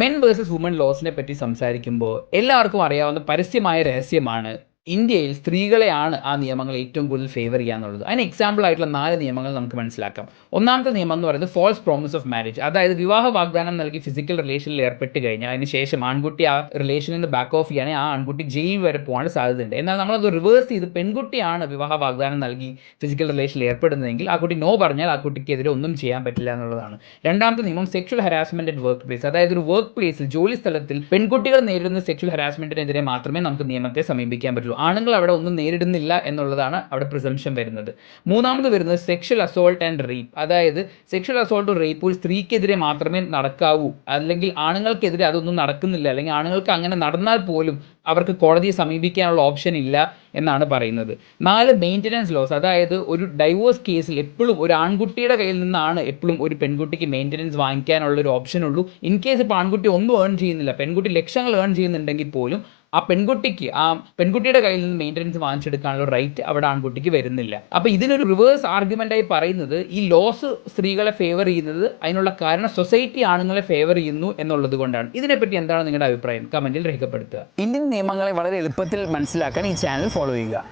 Men versus woman ലോസിനെ പറ്റി സംസാരിക്കുമ്പോൾ എല്ലാവർക്കും അറിയാവുന്ന പരസ്യമായ രഹസ്യമാണ് ഇന്ത്യയിൽ സ്ത്രീകളെയാണ് ആ നിയമങ്ങൾ ഏറ്റവും കൂടുതൽ ഫേവർ ചെയ്യാന്നുള്ളത്. അതിന് എക്സാമ്പിൾ ആയിട്ടുള്ള 4 നിയമങ്ങൾ നമുക്ക് മനസ്സിലാക്കാം. ഒന്നാമത്തെ നിയമം എന്ന് പറയുന്നത് ഫോൾസ് പ്രോമിസ് ഓഫ് മാരേജ്. അതായത് വിവാഹ വാഗ്ദാനം നൽകി ഫിസിക്കൽ റിലേഷനിൽ ഏർപ്പെട്ട് കഴിഞ്ഞാൽ അതിന് ശേഷം ആൺകുട്ടി ആ റിലേഷനിൽ നിന്ന് ബാക്ക് ഓഫ് ചെയ്യുകയാണെങ്കിൽ ആ ആൺകുട്ടി ജയിൽ വരെ പോകാൻ സാധ്യതയുണ്ട്. എന്നാൽ നമ്മളത് റിവേഴ്സ് ചെയ്ത് പെൺകുട്ടിയാണ് വിവാഹ വാഗ്ദാനം നൽകി ഫിസിക്കൽ റിലേഷനിൽ ഏർപ്പെടുന്നതെങ്കിൽ ആ കുട്ടി നോ പറഞ്ഞാൽ ആ കുട്ടിക്കെതിരെ ഒന്നും ചെയ്യാൻ പറ്റില്ല എന്നുള്ളതാണ്. രണ്ടാമത്തെ നിയമം sexual harassment at work place. അതായത് ഒരു വർക്ക് പ്ലേസിൽ ജോലി സ്ഥലത്തിൽ പെൺകുട്ടികൾ നേരിടുന്ന സെക്ഷൽ ഹരാസ്മെന്റിനെതിരെ മാത്രമേ നമുക്ക് നിയമത്തെ സമീപിക്കാൻ പറ്റുള്ളൂ. ആണുങ്ങൾ അവിടെ ഒന്നും നേരിടുന്നില്ല എന്നുള്ളതാണ് അവിടെ പ്രിസംപ്ഷൻ വരുന്നത്. മൂന്നാമത് വരുന്നത് സെക്ഷൽ അസോൾട്ട് ആൻഡ് റേപ്പ്. അതായത് സെക്ഷൽ അസോൾട്ടും റേപ്പും ഒരു സ്ത്രീക്കെതിരെ മാത്രമേ നടക്കാവൂ, അല്ലെങ്കിൽ ആണുങ്ങൾക്കെതിരെ അതൊന്നും നടക്കുന്നില്ല, അല്ലെങ്കിൽ ആണുങ്ങൾക്ക് അങ്ങനെ നടന്നാൽ പോലും അവർക്ക് കോടതിയെ സമീപിക്കാനുള്ള ഓപ്ഷൻ ഇല്ല എന്നാണ് പറയുന്നത്. 4 മെയിൻ്റനൻസ് ലോസ്. അതായത് ഒരു ഡൈവോഴ്സ് കേസിൽ എപ്പോഴും ഒരു ആൺകുട്ടിയുടെ കയ്യിൽ നിന്നാണ് എപ്പോഴും ഒരു പെൺകുട്ടിക്ക് മെയിൻ്റനൻസ് വാങ്ങിക്കാനുള്ള ഒരു ഓപ്ഷൻ ഉള്ളൂ. ഇൻ കേസ് ഇപ്പോൾ ആൺകുട്ടി ഒന്നും ഏൺ ചെയ്യുന്നില്ല, പെൺകുട്ടി ലക്ഷങ്ങൾ ഏൺ ചെയ്യുന്നുണ്ടെങ്കിൽ പോലും ആ പെൺകുട്ടിയുടെ കയ്യിൽ നിന്ന് മെയിൻ്റനൻസ് വാങ്ങിച്ചെടുക്കാനുള്ള റൈറ്റ് അവിടെ ആൺകുട്ടിക്ക് വരുന്നില്ല. അപ്പോൾ ഇതിനൊരു റിവേഴ്സ് ആർഗ്യുമെൻ്റായി പറയുന്നത് ഈ ലോസ് സ്ത്രീകളെ ഫേവർ ചെയ്യുന്നത് അതിനുള്ള കാരണം സൊസൈറ്റി ആണുങ്ങളെ ഫേവർ ചെയ്യുന്നു എന്നുള്ളത് കൊണ്ടാണ്. ഇതിനെപ്പറ്റി എന്താണ് നിങ്ങളുടെ അഭിപ്രായം? കമൻറ്റിൽ രേഖപ്പെടുത്തുക. ഇന്ത്യൻ നിയമങ്ങളെ വളരെ എളുപ്പത്തിൽ മനസ്സിലാക്കാൻ ഈ ചാനൽ ഫോളോ ചെയ്യുക.